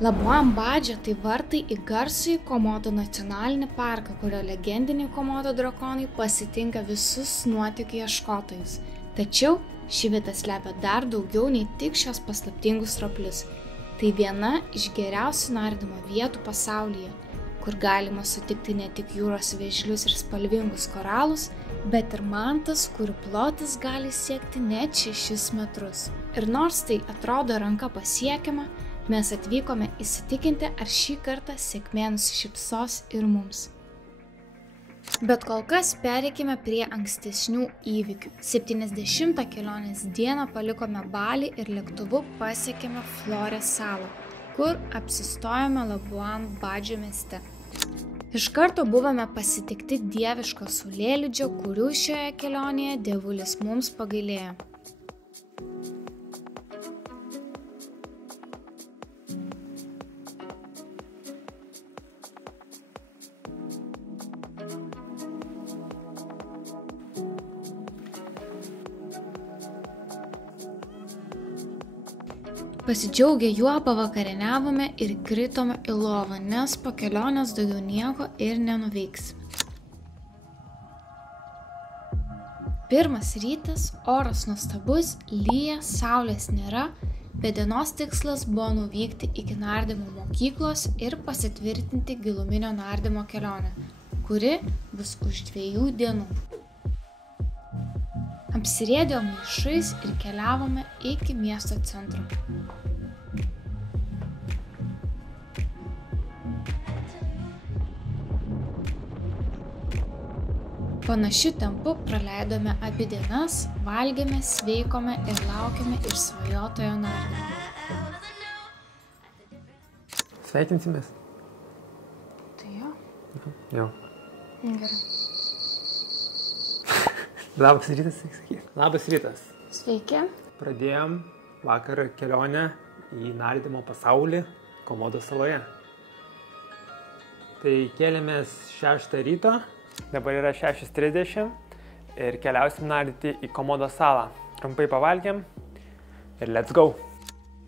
Labuan Badže tai vartai į garsųjį Komodo nacionalinį parką, kurio legendiniai Komodo drakonai pasitinka visus nuotykių ieškotojus. Tačiau ši vieta slepia dar daugiau nei tik šios paslaptingus roplius. Tai viena iš geriausių nardymo vietų pasaulyje, kur galima sutikti ne tik jūros vėžlius ir spalvingus koralus, bet ir mantas, kurių plotis gali siekti net 6 metrus. Ir nors tai atrodo ranka pasiekiama, mes atvykome įsitikinti, ar šį kartą sėkmė nusišypsos ir mums. Bet kol kas pereikime prie ankstesnių įvykių. 70 kelionės dieną palikome Balį ir lėktuvu pasiekėme Flores salą, kur apsistojome Labuan Badže mieste. Iš karto buvome pasitikti dieviško saulėlydžio, kurių šioje kelionėje dievulis mums pagailėjo. Pasidžiaugę juo pavakarieniavome ir kritome į lovą, nes po kelionės daugiau nieko ir nenuveiks. Pirmas rytas, oras nuostabus, lyja, saulės nėra, bet dienos tikslas buvo nuvykti iki nardymo mokyklos ir pasitvirtinti giluminio nardymo kelionę, kuri bus už 2 dienų. Apsirėdėjome maišais ir keliavome iki miesto centro. Panašiu tempu praleidome abi dienas, valgėme, sveikome ir laukėme išsvajotojo nardymo. Sveikinsimės? Tai jo? Jo. Gerai. Labas rytas, sakyk. Labas rytas. Sveiki. Pradėjom vakar kelionę į nardymo pasaulį Komodo saloje. Tai kėlėmės 6 ryto, dabar yra 6:30 ir keliausim nardyti į Komodo salą. Trumpai pavalgėm ir let's go.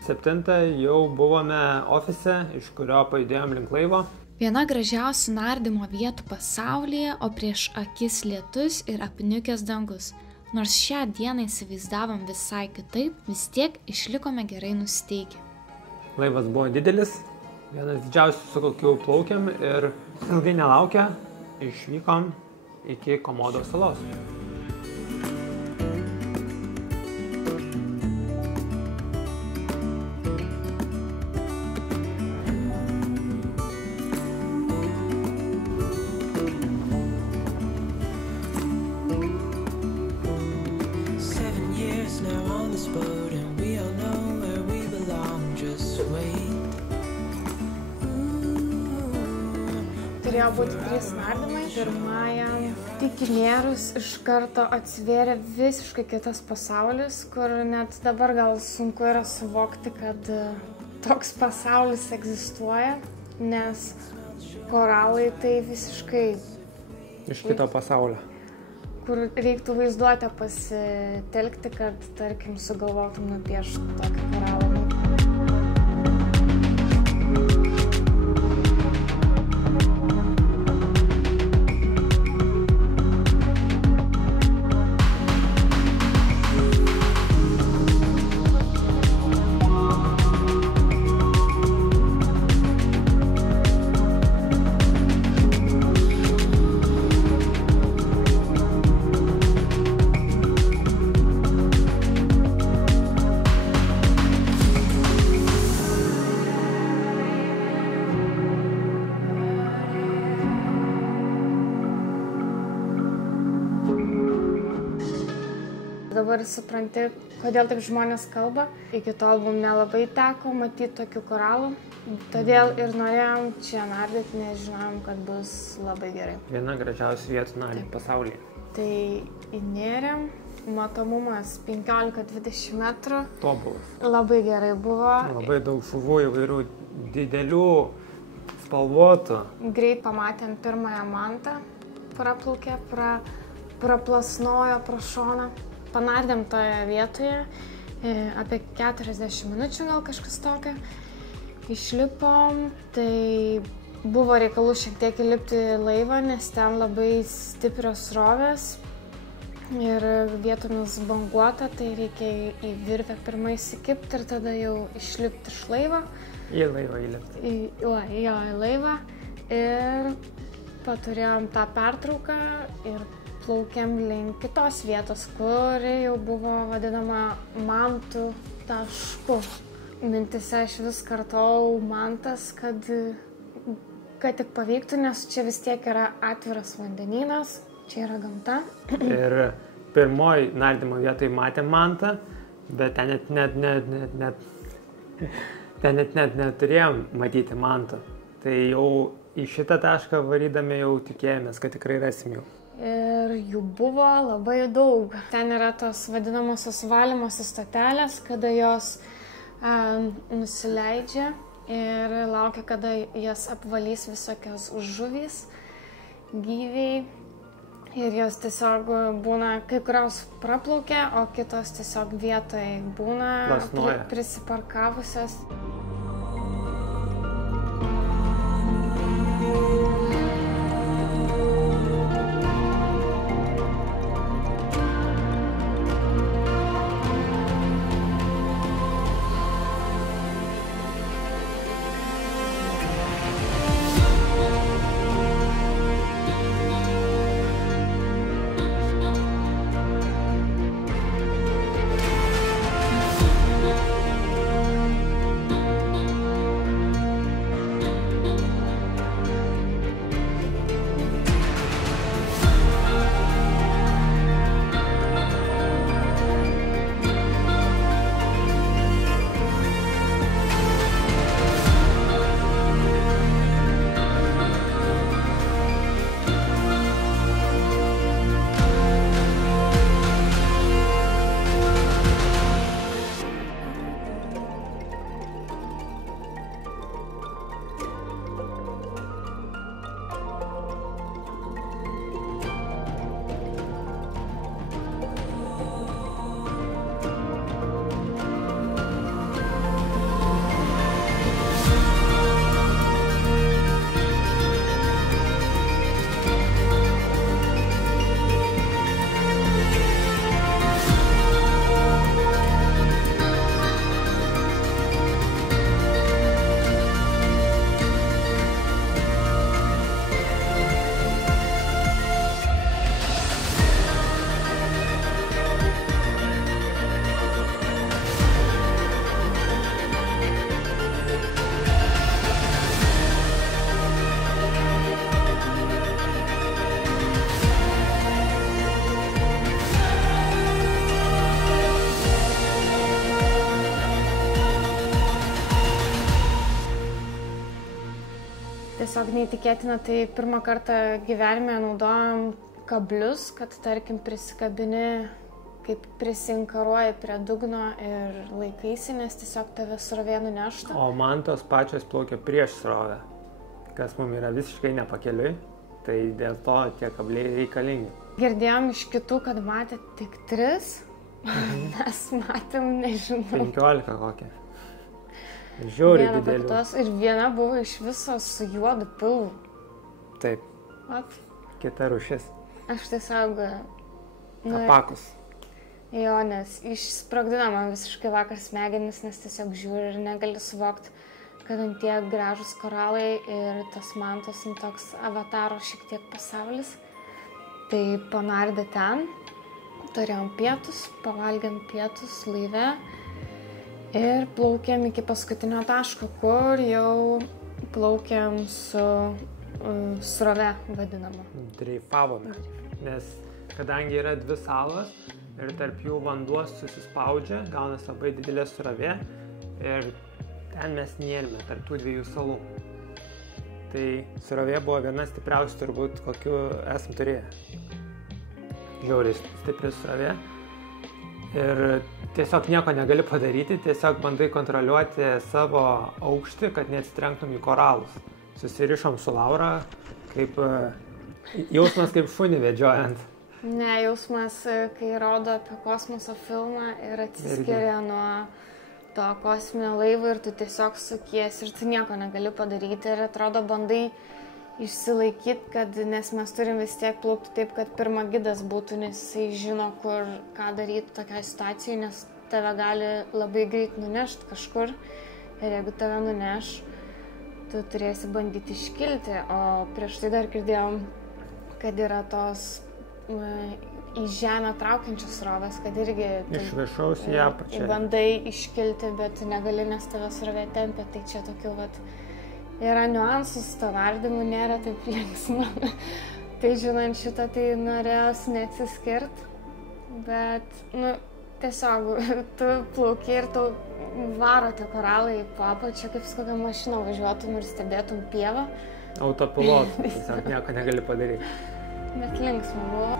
7 jau buvome ofise, iš kurio pajudėjom link laivo. Viena gražiausių nardymo vietų pasaulyje, o prieš akis lietus ir apniukęs dangus. Nors šią dieną įsivaizdavom visai kitaip, vis tiek išlikome gerai nusiteikę. Laivas buvo didelis, vienas didžiausių, su kokiu plaukėm, ir ilgai nelaukę išvykom iki Komodo salos. Turėjo būti 3 nardymai. Pirmajam tik įnėrus iš karto atsivėrė visiškai kitas pasaulis, kur net dabar gal sunku yra suvokti, kad toks pasaulis egzistuoja, nes koralai tai visiškai Iš kito pasaulio. Kur reiktų vaizduotę pasitelkti, kad, tarkim, sugalvotum nupiešti tokį koralą. Dabar supranti, kodėl taip žmonės kalba. Iki tol mums nelabai teko matyti tokių koralų. Todėl ir norėjom čia nardyti, nes žinom, kad bus labai gerai. Viena gražiausių vietų nardyti pasaulyje. Tai įnėrėm, matomumas 15-20 metrų. Tobulas. Labai gerai buvo. Labai daug žuvų įvairių didelių, spalvotų. Greit pamatėm pirmąją mantą, praplaukė, praplasnojo pro šoną. Panardėm toje vietoje apie 40 minučių gal kažkas tokio. išlipom, tai buvo reikalų šiek tiek įlipti į laivą, nes ten labai stiprios srovės ir vietomis banguota, tai reikia į virvę pirmai įsikibti ir tada jau išlipti iš laivo. Į laivą įlipti. Jo, į laivą. Ir paturėjom tą pertrauką ir plaukėm link kitos vietos, kuri jau buvo vadinama mantų tašku. Mintise aš vis kartojau mantas, kad tik pavyktų, nes čia vis tiek yra atviras vandenynas, čia yra gamta. Ir pirmoj nardymo vietoj matėm mantą, bet ten net neturėjom matyti mantą. Tai jau į šitą tašką varydami jau tikėjomės, kad tikrai rasim jų. Ir jų buvo labai daug. Ten yra tos vadinamosios valymosios stotelės, kada jos nusileidžia ir laukia, kada jas apvalys visokios žuvys, gyviai. Ir jos tiesiog būna, kai kurios praplaukia, o kitos tiesiog vietoje būna prisiparkavusios. Tiesiog neįtikėtina, tai pirmą kartą gyvenime naudojam kablius, kad tarkim prisikabini, kaip prisinkaruoji prie dugno ir laikaisi, nes tiesiog tave srovė nunešta. O man tos pačios plaukia prieš srovę, kas mums yra visiškai nepakeliui, tai dėl to tie kabliai reikalingi. Girdėjom iš kitų, kad matė tik 3, mes matėm, nežinau. 15 kokie. Žiauriai didelių. Ir viena buvo iš viso su juodu pilvu. Taip. Vat. Kita rūšis. Aš tiesiog... Apakus. Jo, nes išsprogdino man visiškai vakar smegenis, nes tiesiog žiūri ir negali suvokti, kad ant tie gražus koralai ir tas mantos toks avataro šiek tiek pasaulis. Tai panardė ten, turėjom pietus, pavalgėm pietus laive. Ir plaukėm iki paskutinio taško, kur jau plaukėm su srove vadinama. Dreifavome, nes kadangi yra 2 salos ir tarp jų vanduo susispaudžia, gaunasi labai didelė srovė ir ten mes nėrėme tarp tų 2 salų. Tai srovė buvo viena stipriausių turbūt, kokiu esam turėję. Žiauriai stipri srovė. Ir tiesiog nieko negali padaryti, tiesiog bandai kontroliuoti savo aukštį, kad neatsitrenktum į koralus. Susirišom su Laura, kaip jausmas kaip šunį vedžiojant. Ne, jausmas, kai rodo apie kosmoso filmą ir atsiskiria nuo to kosminio laivo ir tu tiesiog sukiesi ir tu nieko negali padaryti ir atrodo bandai išsilaikyti, nes mes turim vis tiek plaukti taip, kad pirma gidas būtų, nes jisai žino, ką daryti tokioje situacijoje, nes tave gali labai greit nunešti kažkur ir jeigu tave nuneš, tu turėsi bandyti iškilti, o prieš tai dar girdėjom, kad yra tos į žemę traukiančios srovės, kad irgi iš viršaus į apačią bandai iškilti, bet negali, nes tave srovė tempia, tai čia tokių yra niuansų su to nardymu, nėra taip linksma. Tai žinant šitą, tai norėjosi neatsiskirt, bet, tiesiog tu plauki ir tau varo tie koralai po apačią, kaip su kokia mašina važiuotum ir stebėtum pievą. Autopilotu, tiesiog nieko negali padaryti. Bet linksma buvo.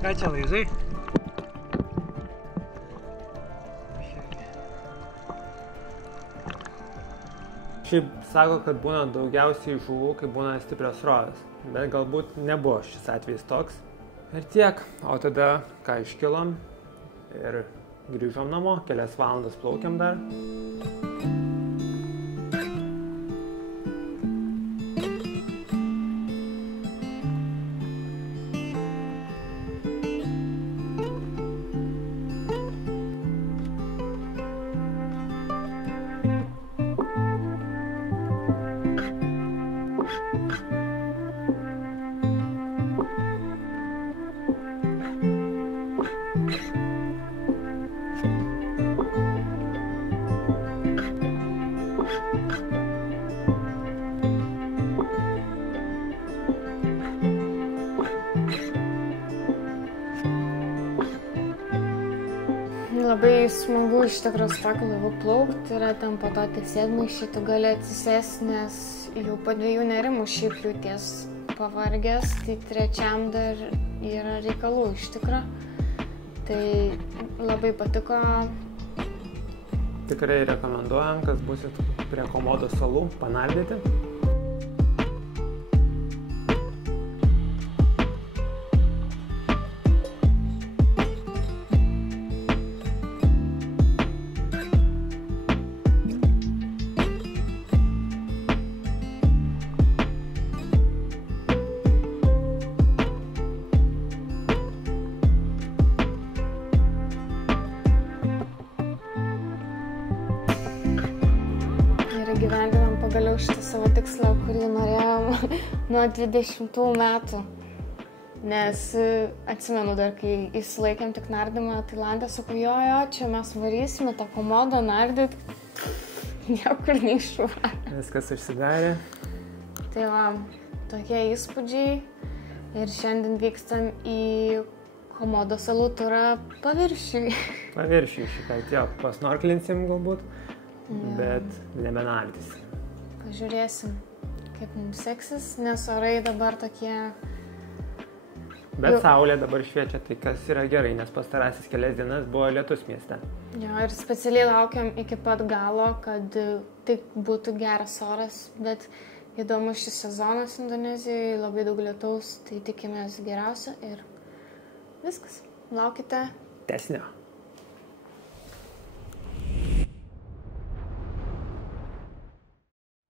Ką čia laizai? Šiaip sako, kad būna daugiausiai žuvų, kai būna stiprios srovės, bet galbūt nebuvo šis atvejis toks. Ir tiek, o tada ką iškilom ir grįžom namo, kelias valandas plaukiam dar. Labai smagu iš tikrųjų su tokiu laivu plaukti, yra ten po to tie sėdmaišiai, tu gali atsisėsti, nes jau po 2 nerimų šiaip jauties pavargęs, tai trečiam dar yra reikalų iš tikrųjų. Tai labai patiko. Tikrai rekomenduojam, kas būsit prie Komodos salų, panardyti. Gyvendinam pagaliau šitą savo tikslą, kurį norėjom nuo 20 metų. Nes atsimenu dar, kai įsilaikėm tik nardymą Tailande, sakau, jo, čia mes varysime tą Komodą nardyt, niekur neišvarė. Viskas užsidarė. Tai va, tokie įspūdžiai ir šiandien vykstam į Komodos salų turą paviršiui. Paviršiui šitą, jo, pasnorklinsim galbūt. Bet nebenardys. Pažiūrėsim, kaip mums seksis, nes orai dabar tokie... Bet saulė dabar šviečia, tai kas yra gerai, nes pastarasis kelias dienas buvo lietus mieste. Jo, ir specialiai laukiam iki pat galo, kad tik būtų geras oras, bet įdomu šis sezonas Indonezijoje, labai daug lietaus, tai tikimės geriausio ir viskas. Laukite. Tesnio.